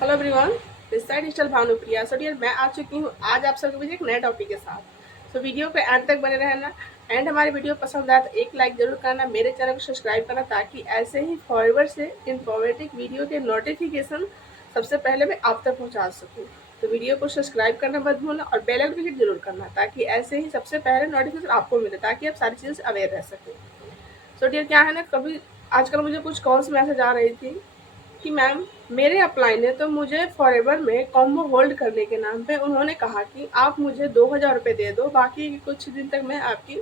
Hello everyone, this side digital Bhanupriya. So dear, मैं आ चुकी हूँ आज आप सबके बीच एक नए टॉपिक के साथ। सो वीडियो पे एंड तक बने रहना। एंड हमारी वीडियो पसंद आए तो एक लाइक जरूर करना, मेरे चैनल को सब्सक्राइब करना, ताकि ऐसे ही फॉरवर्ड से इन्फॉर्मेटिव वीडियो के नोटिफिकेशन सबसे पहले मैं आप तक पहुँचा सकूँ। तो वीडियो को सब्सक्राइब करना मत भूलना और बेल आइकन भी हिट जरूर करना, ताकि ऐसे ही सबसे पहले नोटिफिकेशन आपको मिले, ताकि आप सारी चीज़ों से अवेयर रह सकें। सो डियर, क्या है ना, कभी आजकल मुझे कुछ कॉल्स मैसेज आ रही थी कि मैम, मेरे अपलाइन ने तो मुझे फॉरएवर में कॉम्बो होल्ड करने के नाम पे उन्होंने कहा कि आप मुझे 2,000 रुपये दे दो, बाकी कुछ दिन तक मैं आपकी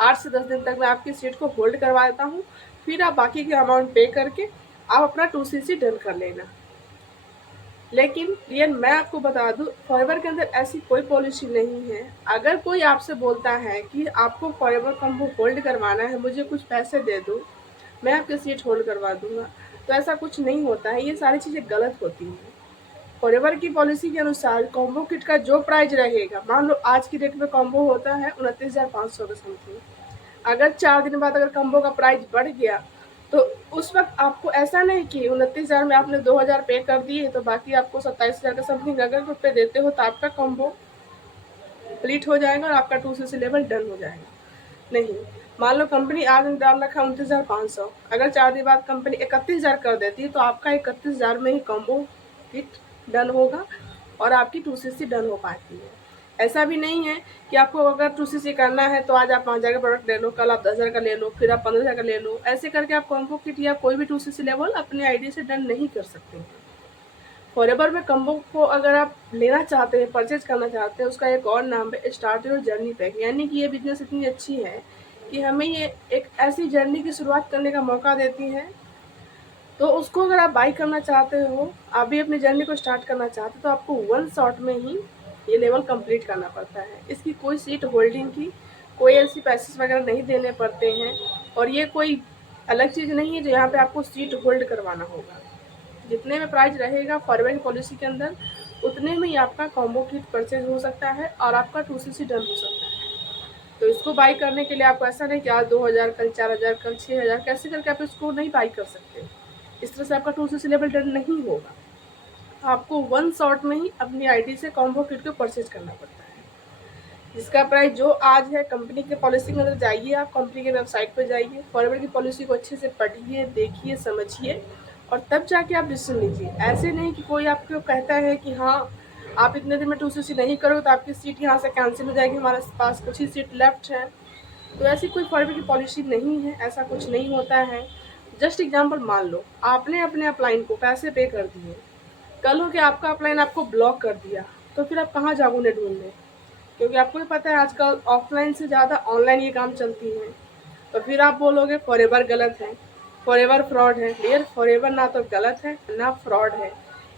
8 से 10 दिन तक मैं आपकी सीट को होल्ड करवा देता हूँ, फिर आप बाकी के अमाउंट पे करके आप अपना 2CC डन कर लेना। लेकिन रियन, मैं आपको बता दूं, फॉरएवर के अंदर ऐसी कोई पॉलिसी नहीं है। अगर कोई आपसे बोलता है कि आपको फॉरएवर कॉम्बो होल्ड करवाना है, मुझे कुछ पैसे दे दो, मैं आपकी सीट होल्ड करवा दूंगा, तो ऐसा कुछ नहीं होता है। ये सारी चीज़ें गलत होती हैं। फॉरएवर की पॉलिसी के अनुसार कॉम्बो किट का जो प्राइस रहेगा, मान लो आज की डेट में कॉम्बो होता है 29,500 के समथिंग। अगर 4 दिन बाद अगर कॉम्बो का प्राइस बढ़ गया, तो उस वक्त आपको ऐसा नहीं कि 29,000 में आपने 2,000 पे कर दिए तो बाकी आपको 27,000 का समथिंग अगर रुपये देते हो तो आपका कॉम्बो कंप्लीट हो जाएगा और आपका 2CC लेवल डन हो जाएगा। नहीं, मान लो कंपनी आज डाल रखा 29,500, अगर 4 दिन बाद कंपनी 31,000 कर देती है तो आपका 31,000 में ही कॉम्बो हिट डन होगा और आपकी 2CC डन हो पाती है। ऐसा भी नहीं है कि आपको अगर 2CC करना है तो आज आप 5,000 का प्रोडक्ट ले लो, कल आप 10,000 का ले लो, फिर आप 15,000 का ले लो। ऐसे करके आप कॉम्बो किट या कोई भी 2CC लेवल अपने आईडी से डन नहीं कर सकते हैं। फॉरएवर में कम्बो को अगर आप लेना चाहते हैं, परचेज करना चाहते हैं, उसका एक और नाम है स्टार्ट योर जर्नी पैक। यानी कि ये बिजनेस इतनी अच्छी है कि हमें ये एक ऐसी जर्नी की शुरुआत करने का मौका देती है। तो उसको अगर आप बाई करना चाहते हो, आप भी अपनी जर्नी को स्टार्ट करना चाहते हो, तो आपको वन शॉट में ही ये लेवल कंप्लीट करना पड़ता है। इसकी कोई सीट होल्डिंग की कोई ऐसी पैसेज वगैरह नहीं देने पड़ते हैं, और ये कोई अलग चीज़ नहीं है जो यहाँ पे आपको सीट होल्ड करवाना होगा। जितने में प्राइस रहेगा फॉरवर्ड की पॉलिसी के अंदर, उतने में ही आपका कॉम्बो किट परचेज हो सकता है और आपका 2CC डन हो सकता है। तो इसको बाई करने के लिए आपको ऐसा नहीं कि आज 2,000, कल 4,000, कल 6,000, कैसे करके आप इसको नहीं बाई कर सकते। इस तरह से आपका 2CC लेवल डन नहीं होगा। आपको वन शॉट में ही अपनी आईडी से कॉम्बो किट को परचेज करना पड़ता है, जिसका प्राइस जो आज है कंपनी के पॉलिसी के अंदर। जाइए, आप कंपनी के वेबसाइट पर जाइए, फॉरवर्ड की पॉलिसी को अच्छे से पढ़िए, देखिए, समझिए और तब जाके आप डिसीजन लीजिए। ऐसे नहीं कि कोई आपको कहता है कि हाँ, आप इतने दिन में 2CC नहीं करोगे तो आपकी सीट यहाँ से कैंसिल हो जाएगी, हमारे पास कुछ ही सीट लेफ्ट है। तो ऐसी कोई फॉरवर्ड की पॉलिसी नहीं है, ऐसा कुछ नहीं होता है। जस्ट एग्जाम्पल, मान लो आपने अपने अपलाइन को पैसे पे कर दिए, कल हो के आपका अपलाइन आपको ब्लॉक कर दिया, तो फिर आप कहाँ जाओगे उन्हें ढूंढने? क्योंकि आपको भी पता है आजकल ऑफलाइन से ज़्यादा ऑनलाइन ये काम चलती है। तो फिर आप बोलोगे फॉरएवर गलत है, फॉरएवर फ्रॉड है। डियर, फॉरएवर ना तो गलत है ना फ्रॉड है।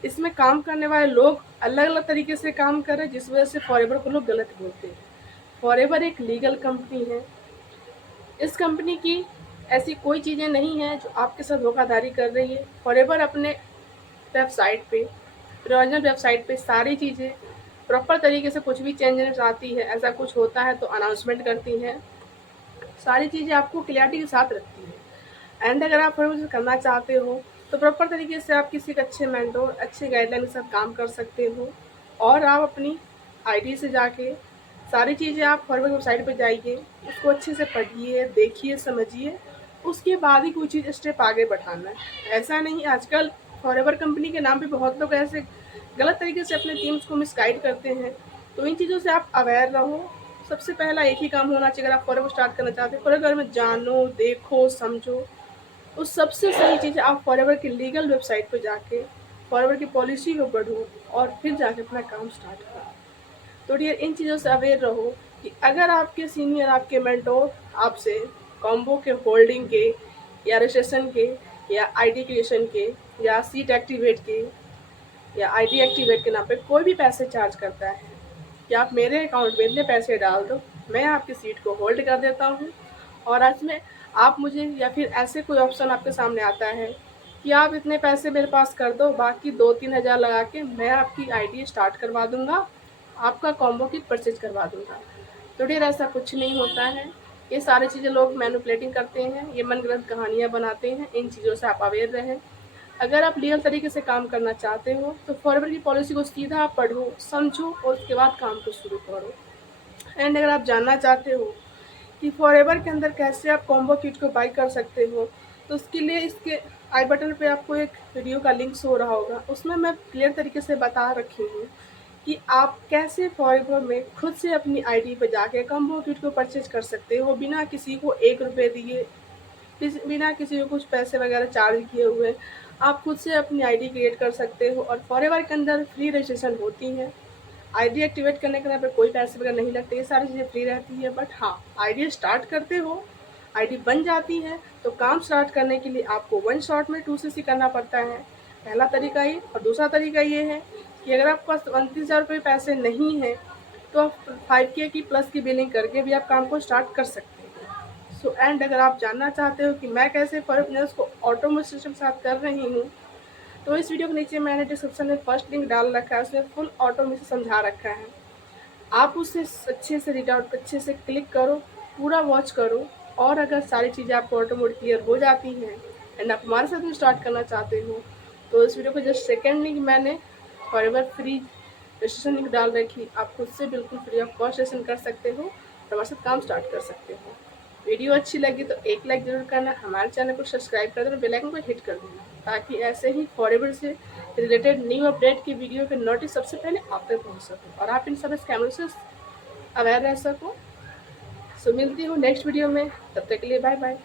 इसमें काम करने वाले लोग अलग अलग तरीके से काम कर रहे हैं, जिस वजह से फॉरएवर को लोग गलत बोलते हैं। फॉरएवर एक लीगल कंपनी है। इस कंपनी की ऐसी कोई चीज़ें नहीं है जो आपके साथ धोखाधड़ी कर रही है। फॉरएवर अपने वेबसाइट पे, ओरिजिनल वेबसाइट पे सारी चीज़ें प्रॉपर तरीके से, कुछ भी चेंजेस आती है, ऐसा कुछ होता है तो अनाउंसमेंट करती है, सारी चीज़ें आपको क्लियरिटी के साथ रखती है। एंड अगर आप फॉरवर्ड करना चाहते हो तो प्रॉपर तरीके से आप किसी एक अच्छे मेंटोर, अच्छे गाइडलाइन के साथ काम कर सकते हो। और आप अपनी आईडी से जाके सारी चीज़ें, आप फॉरवर्ड वेबसाइट पर जाइए, उसको अच्छे से पढ़िए, देखिए, समझिए, उसके बाद ही कोई चीज़ स्टेप आगे बढ़ाना है। ऐसा नहीं, आजकल फॉरएवर कंपनी के नाम पे बहुत लोग ऐसे गलत तरीके से अपने टीम्स को मिसगाइड करते हैं। तो इन चीज़ों से आप अवेयर रहो। सबसे पहला एक ही काम होना चाहिए, अगर आप फॉरएवर स्टार्ट करना चाहते हैं, फॉरएवर में जानो, देखो, समझो। तो सबसे सही चीज़ है आप फॉरएवर की लीगल वेबसाइट पर जाके फॉरएवर की पॉलिसी को पढ़ो और फिर जाके अपना काम स्टार्ट करो। तो डियर, इन चीज़ों से अवेयर रहो कि अगर आपके सीनियर, आपके मेंटोर आपसे कॉम्बो के होल्डिंग के या रजिस्ट्रेशन के या आईडी क्रिएशन के या सीट एक्टिवेट के या आईडी एक्टिवेट के नाम पे कोई भी पैसे चार्ज करता है कि आप मेरे अकाउंट में इतने पैसे डाल दो, मैं आपकी सीट को होल्ड कर देता हूँ, और आज में आप मुझे, या फिर ऐसे कोई ऑप्शन आपके सामने आता है कि आप इतने पैसे मेरे पास कर दो, बाकी 2-3 हज़ार लगा के मैं आपकी आईडी स्टार्ट करवा दूंगा, आपका कॉम्बो किट परचेज करवा दूंगा। तो डियर, ऐसा कुछ नहीं होता है। ये सारी चीज़ें लोग मैनिपुलेटिंग करते हैं, ये मनगढ़ंत कहानियाँ बनाते हैं। इन चीज़ों से आप अवेयर रहें। अगर आप लीगल तरीके से काम करना चाहते हो तो फॉरएवर की पॉलिसी को सीधा आप पढ़ो, समझो और उसके बाद काम को शुरू करो। एंड अगर आप जानना चाहते हो कि फॉरएवर के अंदर कैसे आप कॉम्बो किट को बाई कर सकते हो, तो उसके लिए इसके आई बटन पे आपको एक वीडियो का लिंक शो रहा होगा, उसमें मैं क्लियर तरीके से बता रखी हूँ कि आप कैसे फॉरएवर में खुद से अपनी आईडी पे जाके कॉम्बो किट को परचेज कर सकते हो बिना किसी को 1 रुपये दिए, बिना किसी को कुछ पैसे वगैरह चार्ज किए हुए। आप खुद से अपनी आईडी क्रिएट कर सकते हो और फॉरएवर के अंदर फ्री रजिस्ट्रेशन होती है। आईडी एक्टिवेट करने के पे कोई पैसे वगैरह नहीं लगते, ये सारी चीज़ें फ्री रहती है। बट हाँ, आईडी स्टार्ट करते हो, आईडी बन जाती है तो काम स्टार्ट करने के लिए आपको वन शॉट में 2cc करना पड़ता है। पहला तरीका ये, और दूसरा तरीका ये है कि अगर आपके पास 29,000 रुपये पैसे नहीं हैं तो आप 5K की प्लस की बिलिंग करके भी आप काम को स्टार्ट कर सकते हैं। सो एंड अगर आप जानना चाहते हो कि मैं कैसे फॉरएवर बिजनेस को ऑटोमेशन के साथ कर रही हूँ, तो इस वीडियो के नीचे मैंने डिस्क्रिप्शन में फर्स्ट लिंक डाल रखा है, उसमें फुल ऑटोमेशन समझा रखा है। आप उसे अच्छे से रीड आउट अच्छे से क्लिक करो, पूरा वॉच करो, और अगर सारी चीज़ें आपको ऑटोमेटिक क्लियर हो जाती हैं एंड आप हमारे साथ भी स्टार्ट करना चाहते हो, तो इस वीडियो को जस्ट सेकेंड लिंक मैंने फॉरएवर फ्री रजिस्ट्रेशन लिंक डाल रखी, आप खुद से बिल्कुल फ्री ऑफ कॉस्ट रजिस्ट्रेशन कर सकते हो और हमारे साथ काम स्टार्ट कर सकते हो। वीडियो अच्छी लगी तो एक लाइक ज़रूर करना, हमारे चैनल को सब्सक्राइब कर देना, बेल आइकन को हिट कर देना, ताकि ऐसे ही फॉरएवर से रिलेटेड न्यू अपडेट की वीडियो के नोटिस सबसे पहले आप तक पहुँच सके और आप इन सब स्कैमर से अवेयर रह सको। सो मिलती हूँ नेक्स्ट वीडियो में, तब तक के लिए बाय बाय।